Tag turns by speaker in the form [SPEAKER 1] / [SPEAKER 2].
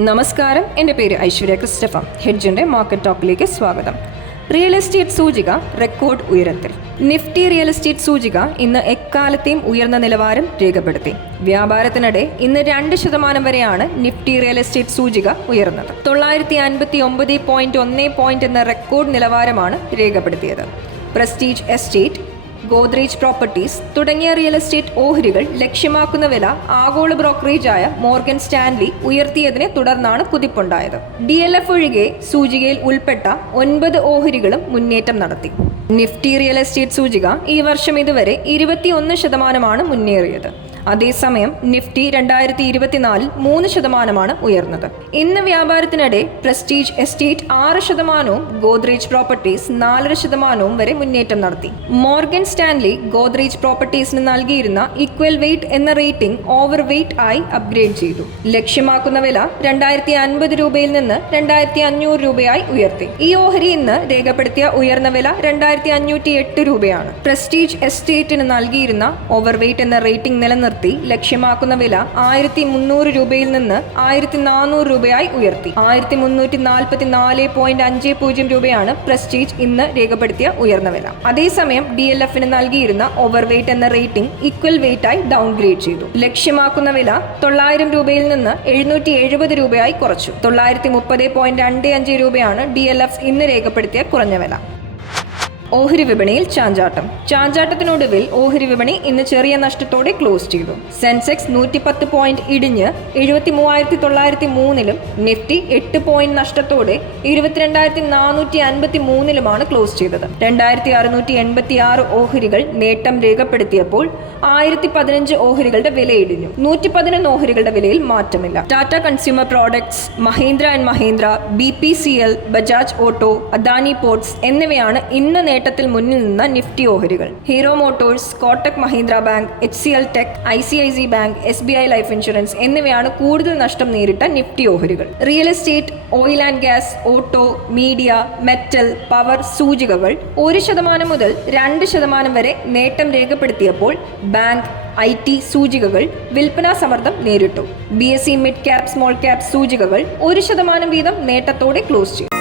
[SPEAKER 1] നമസ്കാരം. എന്റെ പേര് ഐശ്വര്യ ക്രിസ്റ്റഫ. ഹെഡ്ജിന്റെ മാർക്കറ്റ് ടോക്കിലേക്ക് സ്വാഗതം. റിയൽ എസ്റ്റേറ്റ് സൂചിക റെക്കോർഡ് ഉയരത്തിൽ. നിഫ്റ്റി റിയൽ എസ്റ്റേറ്റ് സൂചിക ഇന്ന് എക്കാലത്തെയും ഉയർന്ന നിലവാരം രേഖപ്പെടുത്തി. വ്യാപാരത്തിനിടെ ഇന്ന് രണ്ട് ശതമാനം വരെയാണ് നിഫ്റ്റി റിയൽ എസ്റ്റേറ്റ് സൂചിക ഉയർന്നത്. തൊള്ളായിരത്തി അൻപത്തി ഒമ്പത് പോയിന്റ് ഒന്ന് പോയിന്റ് എന്ന റെക്കോർഡ് നിലവാരമാണ് രേഖപ്പെടുത്തിയത്. പ്രസ്റ്റീജ് എസ്റ്റേറ്റ് ഗോദ്രേജ് പ്രോപ്പർട്ടീസ് തുടങ്ങിയ റിയൽ എസ്റ്റേറ്റ് ഓഹരികൾ ലക്ഷ്യമാക്കുന്ന വില ആഗോള ബ്രോക്കറേജായ മോർഗൻ സ്റ്റാൻലി ഉയർത്തിയതിനെ തുടർന്നാണ് കുതിപ്പുണ്ടായത് ഡി എൽ എഫ് ഒഴികെ സൂചികയിൽ ഉൾപ്പെട്ട ഒൻപത് ഓഹരികളും മുന്നേറ്റം നടത്തി. നിഫ്റ്റി റിയൽ എസ്റ്റേറ്റ് സൂചിക ഈ വർഷം ഇതുവരെ ഇരുപത്തിയൊന്ന് ശതമാനമാണ് മുന്നേറിയത്. അതേസമയം നിഫ്റ്റി രണ്ടായിരത്തി ഇരുപത്തിനാലിൽ മൂന്ന് ശതമാനമാണ് ഉയർന്നത്. ഇന്ന് വ്യാപാരത്തിനിടെ പ്രസ്റ്റീജ് എസ്റ്റേറ്റ് ആറ് ശതമാനവും ഗോദ്രേജ് പ്രോപ്പർട്ടീസ് നാലര ശതമാനവും വരെ മുന്നേറ്റം നടത്തി. മോർഗൻ സ്റ്റാൻലി ഗോദ്രേജ് പ്രോപ്പർട്ടീസിന് നൽകിയിരുന്ന ഇക്വൽ വെയിറ്റ് എന്ന റേറ്റിംഗ് ഓവർ വെയിറ്റ് ആയി അപ്ഗ്രേഡ് ചെയ്തു. ലക്ഷ്യമാക്കുന്ന വില രണ്ടായിരത്തി അൻപത് രൂപയിൽ നിന്ന് രണ്ടായിരത്തി അഞ്ഞൂറ് രൂപയായി ഉയർത്തി. ഈ ഓഹരി ഇന്ന് രേഖപ്പെടുത്തിയ ഉയർന്ന വില രണ്ടായിരത്തി അഞ്ഞൂറ്റി എട്ട് രൂപയാണ്. പ്രസ്റ്റീജ് എസ്റ്റേറ്റിന് നൽകിയിരുന്ന ഓവർ വെയ്റ്റ് എന്ന റേറ്റിംഗ് നിലനിർത്തി ലക്ഷ്യമാക്കുന്ന വില ആയിരത്തി മുന്നൂറ് രൂപയിൽ നിന്ന് ആയിരത്തി നാനൂറ് രൂപയായി ഉയർത്തി. ആയിരത്തി മുന്നൂറ്റി നാൽപ്പത്തി നാല് പോയിന്റ് അഞ്ച് പൂജ്യം രൂപയാണ് പ്രസ്റ്റീജ് ഇന്ന് രേഖപ്പെടുത്തിയ ഉയർന്ന വില. അതേസമയം ഡി എൽ എഫിന് നൽകിയിരുന്ന ഓവർ വെയിറ്റ് എന്ന റേറ്റിംഗ് ഈക്വൽ വെയിറ്റ് ആയി ഡൗൺഗ്രേഡ് ചെയ്തു. ലക്ഷ്യമാക്കുന്ന വില തൊള്ളായിരം രൂപയിൽ നിന്ന് എഴുന്നൂറ്റി എഴുപത് രൂപയായി കുറച്ചു. തൊള്ളായിരത്തി മുപ്പത് പോയിന്റ് രണ്ട് അഞ്ച് രൂപയാണ് ഡി എൽ എഫ് ഇന്ന് രേഖപ്പെടുത്തിയ കുറഞ്ഞ വില. ഓഹരി വിപണിയിൽ ചാഞ്ചാട്ടം. ചാഞ്ചാട്ടത്തിനൊടുവിൽ ഓഹരി വിപണി ഇന്ന് ചെറിയ നഷ്ടത്തോടെ ക്ലോസ് ചെയ്തു. സെൻസെക്സ് നൂറ്റിപ്പത്ത് പോയിന്റ് ഇടിഞ്ഞ് എഴുപത്തി മൂവായിരത്തി തൊള്ളായിരത്തി മൂന്നിലും നിഫ്റ്റി എട്ട് പോയിന്റ് നഷ്ടത്തോടെ ഇരുപത്തിരണ്ടായിരത്തി നാനൂറ്റി അൻപത്തി മൂന്നിലുമാണ് ക്ലോസ് ചെയ്തത്. രണ്ടായിരത്തി അറുന്നൂറ്റി എൺപത്തി ആറ് ഓഹരികൾ നേട്ടം രേഖപ്പെടുത്തിയപ്പോൾ ആയിരത്തി പതിനഞ്ച് ഓഹരികളുടെ വില ഇടിഞ്ഞു. നൂറ്റി പതിനൊന്ന് ഓഹരികളുടെ വിലയിൽ മാറ്റമില്ല. Tata consumer products Mahindra and Mahindra B P C L Bajaj auto Adani ports എന്നിവയാണ് ഇന്ന് നേട്ടത്തിൽ മുന്നിൽ നിന്ന നിഫ്റ്റി ഓഹരികൾ. Hero Motors Kotak Mahindra bank H C L tech I C I C bank S B I life insurance എന്നിവയാണ് കൂടുതൽ നഷ്ടം നേരിട്ട നിഫ്റ്റി ഓഹരികൾ. Real estate oil and gas auto media metal power സൂചികകൾ ഒരു ശതമാനം മുതൽ രണ്ട് ശതമാനം വരെ നേട്ടം രേഖപ്പെടുത്തിയപ്പോൾ ബാങ്ക് ഐ ടി സൂചികകൾ വിൽപ്പനാ സമ്മർദ്ദം നേരിട്ടു. B S C mid cap small cap സൂചികകൾ ഒരു ശതമാനം വീതം നേട്ടത്തോടെ ക്ലോസ് ചെയ്തു.